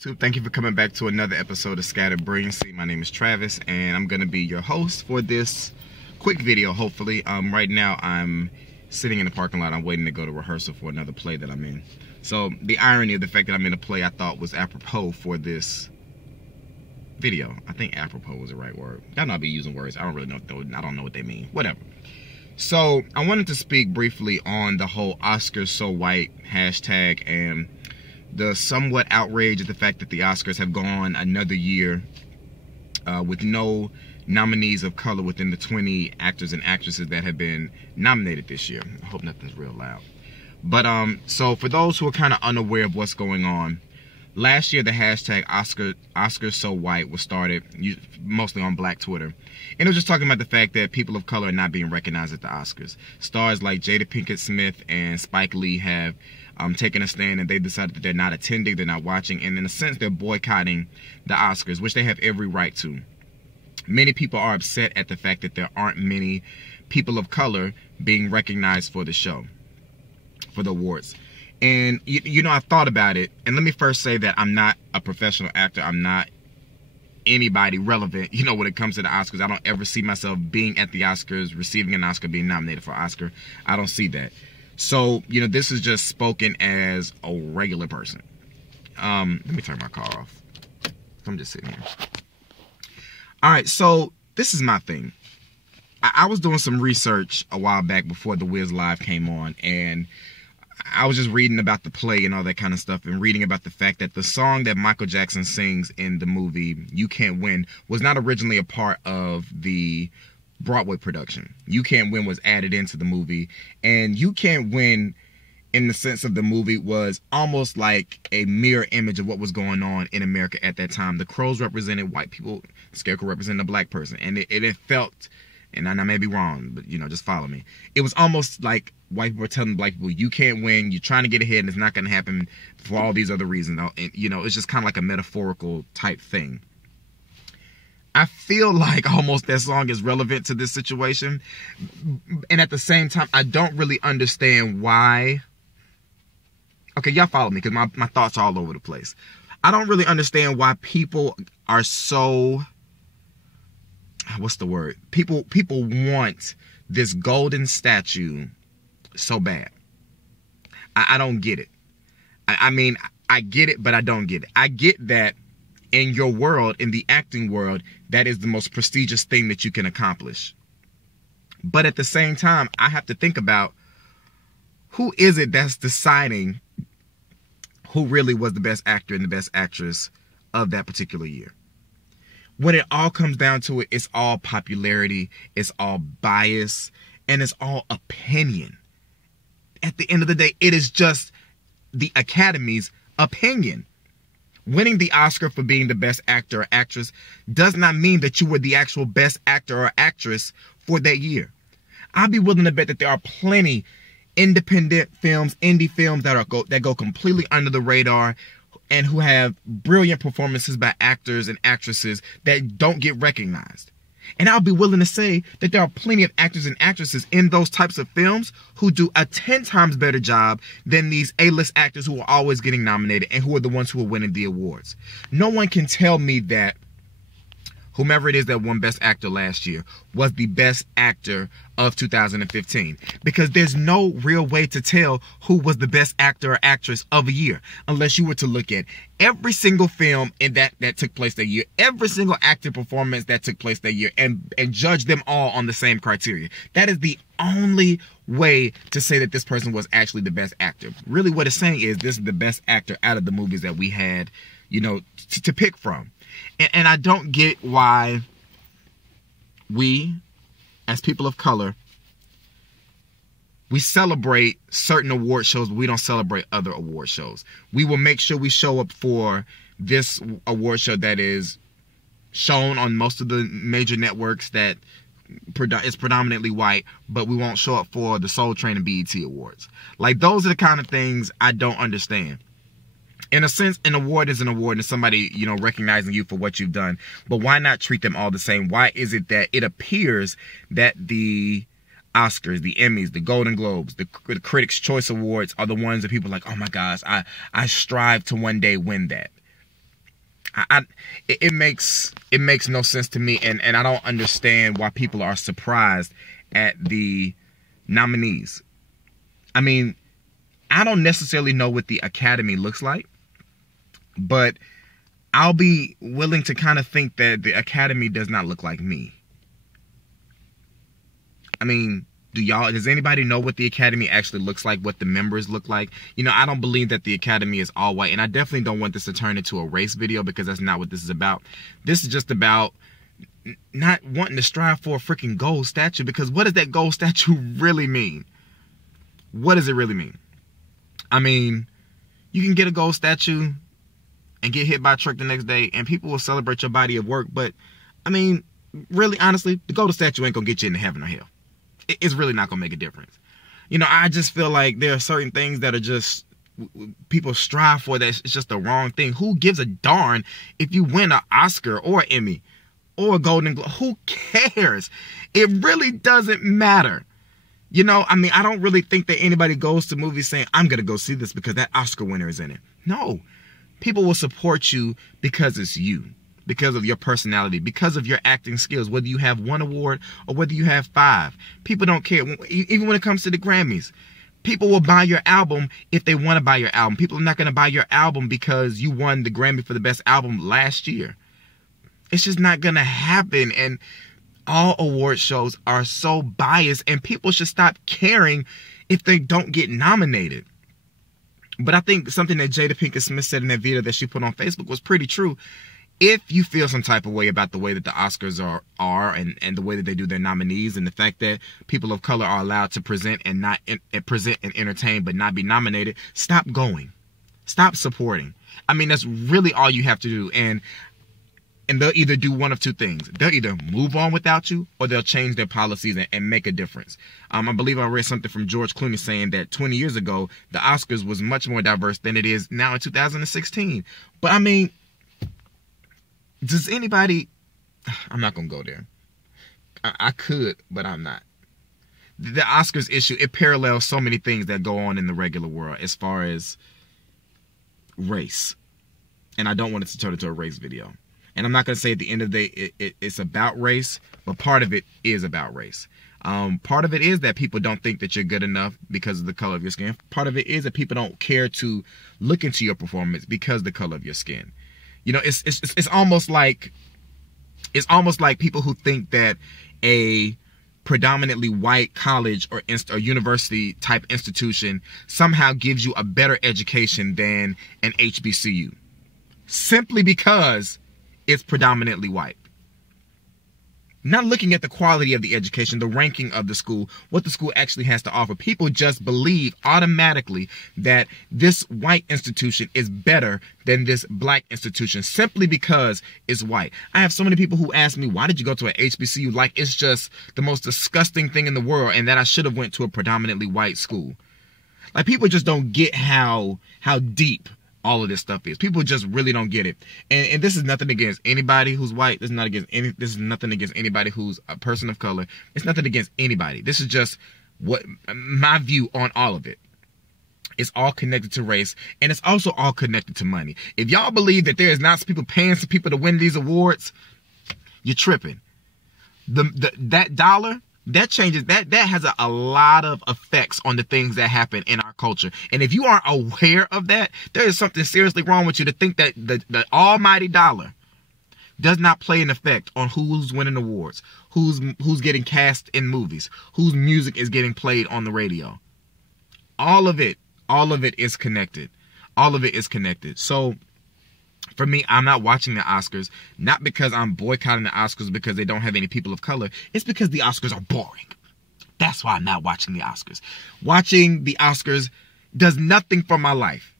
So thank you for coming back to another episode of Scattered Brilliancy. My name is Travis, and I'm going to be your host for this quick video, hopefully. Right now, I'm sitting in the parking lot. I'm waiting to go to rehearsal for another play that I'm in. So the irony of the fact that I'm in a play I thought was apropos for this video. I think apropos was the right word. Y'all know I be using words. I don't really know. I don't know what they mean. Whatever. So I wanted to speak briefly on the whole Oscars so white hashtag and the somewhat outrage at the fact that the Oscars have gone another year with no nominees of color within the 20 actors and actresses that have been nominated this year. I hope nothing's real loud. But so for those who are kind of unaware of what's going on, last year the hashtag Oscars so white was started mostly on Black Twitter. And it was just talking about the fact that people of color are not being recognized at the Oscars. Stars like Jada Pinkett Smith and Spike Lee have taken a stand, and they decided that they're not attending, they're not watching, and in a sense they're boycotting the Oscars, which they have every right to. Many people are upset at the fact that there aren't many people of color being recognized for the show, for the awards. And you know, I thought about it, and let me first say that I'm not a professional actor. I'm not anybody relevant, you know, when it comes to the Oscars. I don't ever see myself being at the Oscars, receiving an Oscar, being nominated for an Oscar. I don't see that. So, you know, this is just spoken as a regular person. Let me turn my car off. I'm just sitting here. All right, so this is my thing. I was doing some research a while back before The Wiz Live came on, and I was just reading about the play and all that kind of stuff, and reading about the fact that the song that Michael Jackson sings in the movie You Can't Win was not originally a part of the Broadway production. You Can't Win was added into the movie, and You Can't Win, in the sense of the movie, was almost like a mirror image of what was going on in America at that time. The crows represented white people, the scarecrow represented a black person, and it felt, and I may be wrong, but you know, just follow me. It was almost like white people were telling black people, you can't win, you're trying to get ahead, and it's not going to happen for all these other reasons. And, you know, it's just kind of like a metaphorical type thing. I feel like almost that song is relevant to this situation. And at the same time, I don't really understand why. Okay, y'all follow me, because my thoughts are all over the place. I don't really understand why people are so, what's the word? People want this golden statue so bad. I don't get it. I mean, I get it, but I don't get it. I get that in your world, in the acting world, that is the most prestigious thing that you can accomplish. But at the same time, I have to think about, who is it that's deciding who really was the best actor and the best actress of that particular year? When it all comes down to it, it's all popularity, it's all bias, and it's all opinion. At the end of the day, it is just the Academy's opinion. Winning the Oscar for being the best actor or actress does not mean that you were the actual best actor or actress for that year. I'd be willing to bet that there are plenty independent films, indie films that go completely under the radar and who have brilliant performances by actors and actresses that don't get recognized. And I'll be willing to say that there are plenty of actors and actresses in those types of films who do a 10 times better job than these A-list actors who are always getting nominated and who are the ones who are winning the awards. No one can tell me that whomever it is that won Best Actor last year was the best actor of 2015, because there's no real way to tell who was the best actor or actress of a year unless you were to look at every single film in that took place that year, every single actor performance that took place that year, and judge them all on the same criteria. That is the only way to say that this person was actually the best actor. Really what it's saying is this is the best actor out of the movies that we had, you know, to pick from. And I don't get why we, as people of color, we celebrate certain award shows, but we don't celebrate other award shows. We will make sure we show up for this award show that is shown on most of the major networks that is predominantly white, but we won't show up for the Soul Train and BET Awards. Like, those are the kind of things I don't understand. In a sense, an award is an award and somebody, you know, recognizing you for what you've done. But why not treat them all the same? Why is it that it appears that the Oscars, the Emmys, the Golden Globes, the Critics' Choice Awards are the ones that people are like, oh my gosh, I strive to one day win that. It makes no sense to me, and I don't understand why people are surprised at the nominees. I mean, I don't necessarily know what the Academy looks like, but I'll be willing to kind of think that the Academy does not look like me. I mean, does anybody know what the Academy actually looks like, what the members look like? You know, I don't believe that the Academy is all white, and I definitely don't want this to turn into a race video, because that's not what this is about. This is just about not wanting to strive for a freaking gold statue, because what does that gold statue really mean? What does it really mean? I mean, you can get a gold statue and get hit by a truck the next day, and people will celebrate your body of work, but, I mean, really, honestly, the gold statue ain't gonna get you into heaven or hell. It's really not gonna make a difference. You know, I just feel like there are certain things that are just, people strive for, that it's just the wrong thing. Who gives a darn if you win an Oscar or an Emmy or a Golden Globe? Who cares? It really doesn't matter. You know, I mean, I don't really think that anybody goes to movies saying, I'm gonna go see this because that Oscar winner is in it. No. People will support you because it's you, because of your personality, because of your acting skills, whether you have 1 award or whether you have 5. People don't care. Even when it comes to the Grammys, people will buy your album if they want to buy your album. People are not going to buy your album because you won the Grammy for the best album last year. It's just not going to happen. And all award shows are so biased, and people should stop caring if they don't get nominated. But I think something that Jada Pinkett Smith said in that video that she put on Facebook was pretty true. If you feel some type of way about the way that the Oscars are and the way that they do their nominees, and the fact that people of color are allowed to present and entertain but not be nominated, stop going. Stop supporting. I mean, that's really all you have to do. And they'll either do one of two things. They'll either move on without you, or they'll change their policies and make a difference. I believe I read something from George Clooney saying that 20 years ago, the Oscars was much more diverse than it is now in 2016. But I mean, does anybody... I'm not going to go there. I could, but I'm not. The Oscars issue, it parallels so many things that go on in the regular world as far as race. And I don't want it to turn into a race video. And I'm not going to say at the end of the day it's about race, but part of it is about race. Part of it is that people don't think that you're good enough because of the color of your skin. Part of it is that people don't care to look into your performance because of the color of your skin. You know, it's almost like people who think that a predominantly white college or university type institution somehow gives you a better education than an HBCU, simply because it's predominantly white. Not looking at the quality of the education, the ranking of the school, what the school actually has to offer. People just believe automatically that this white institution is better than this black institution simply because it's white. I have so many people who ask me, why did you go to an HBCU? Like it's just the most disgusting thing in the world, and that I should have went to a predominantly white school. Like, people just don't get how deep all of this stuff is. People just really don't get it. And this is nothing against anybody who's white. This is nothing against anybody who's a person of color. It's nothing against anybody. This is just what my view on all of it. It's all connected to race, and it's also all connected to money. If y'all believe that there is not some people paying some people to win these awards, you're tripping. That dollar, that changes, that has a lot of effects on the things that happen in our culture. And if you aren't aware of that, there is something seriously wrong with you to think that the almighty dollar does not play an effect on who's winning awards, who's getting cast in movies, whose music is getting played on the radio. All of it is connected. All of it is connected. So for me, I'm not watching the Oscars, not because I'm boycotting the Oscars because they don't have any people of color. It's because the Oscars are boring. That's why I'm not watching the Oscars. Watching the Oscars does nothing for my life.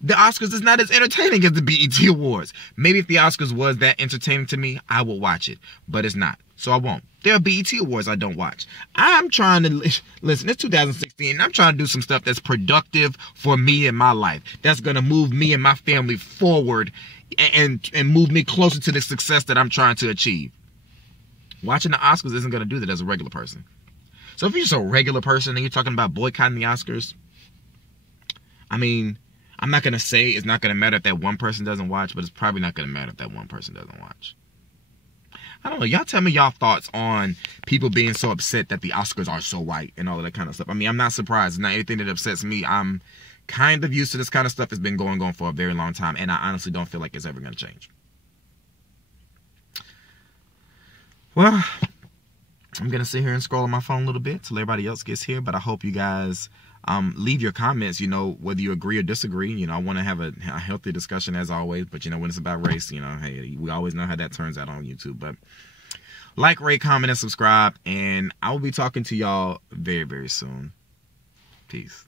The Oscars is not as entertaining as the BET Awards. Maybe if the Oscars was that entertaining to me, I would watch it. But it's not. So I won't. There are BET Awards I don't watch. I'm trying to... Listen, it's 2016, and I'm trying to do some stuff that's productive for me in my life. That's going to move me and my family forward and move me closer to the success that I'm trying to achieve. Watching the Oscars isn't going to do that as a regular person. So if you're just a regular person and you're talking about boycotting the Oscars, I mean, I'm not going to say it's not going to matter if that one person doesn't watch, but it's probably not going to matter if that one person doesn't watch. I don't know. Y'all tell me y'all thoughts on people being so upset that the Oscars are so white and all of that kind of stuff. I mean, I'm not surprised. It's not anything that upsets me. I'm kind of used to this kind of stuff. It's been going on for a very long time, and I honestly don't feel like it's ever going to change. Well, I'm going to sit here and scroll on my phone a little bit till everybody else gets here, but I hope you guys leave your comments, you know, whether you agree or disagree. You know, I want to have a healthy discussion as always, but you know, when it's about race, you know, hey, we always know how that turns out on YouTube. But like, rate, comment, and subscribe, and I will be talking to y'all very, very soon. Peace.